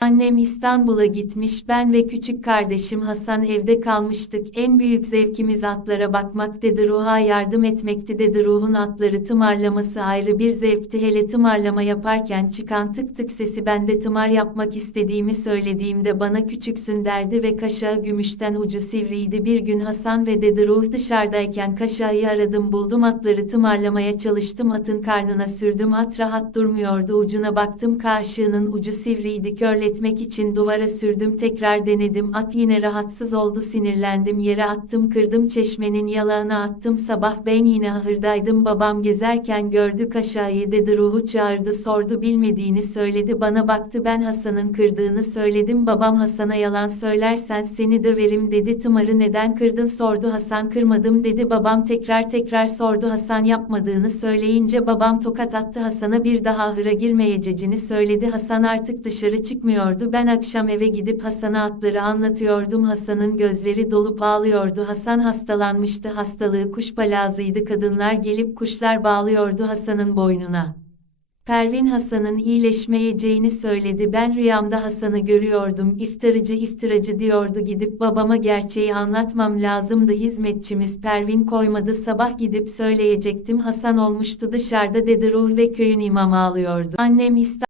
Annem İstanbul'a gitmiş, ben ve küçük kardeşim Hasan evde kalmıştık. En büyük zevkimiz atlara bakmak dedi, ruha yardım etmekti dedi. Ruhun atları tımarlaması ayrı bir zevkti. Hele tımarlama yaparken çıkan tık tık sesi ben de tımar yapmak istediğimi söylediğimde bana küçüksün derdi ve kaşağı gümüşten ucu sivriydi. Bir gün Hasan ve dedi ruh dışarıdayken kaşağı aradım buldum atları tımarlamaya çalıştım atın karnına sürdüm at rahat durmuyordu ucuna baktım kaşığının ucu sivriydi körletmek için duvara sürdüm tekrar denedim at yine rahatsız oldu sinirlendim yere attım kırdım çeşmenin yalağına attım sabah ben yine ahırdaydım babam gezerken gördü kaşağıyı dedi ruhu çağırdı sordu bilmediğini söyledi bana baktı ben Hasan'ın kırdığını söyledim babam Hasan'a yalan söylersen seni döverim dedi tımarı neden kırdın sordu Hasan kırmadım dedi babam tekrar tekrar sordu Hasan yapmadığını söyleyince babam tokat attı Hasan'a bir daha ahıra girmeyeceğini söyledi Hasan artık dışarı çıkmıyordu ben akşam eve gidip Hasan'a atları anlatıyordum Hasan'ın gözleri dolup ağlıyordu Hasan hastalanmıştı hastalığı kuşbalazıydı kadınlar gelip kuşlar bağlıyordu Hasan'ın boynuna. Pervin Hasan'ın iyileşmeyeceğini söyledi. Ben rüyamda Hasan'ı görüyordum. İftaracı iftiracı diyordu gidip babama gerçeği anlatmam lazımdı. Hizmetçimiz Pervin koymadı. Sabah gidip söyleyecektim. Hasan olmuştu dışarıda dedi ruh ve köyün imamı ağlıyordu. Annem İstanbul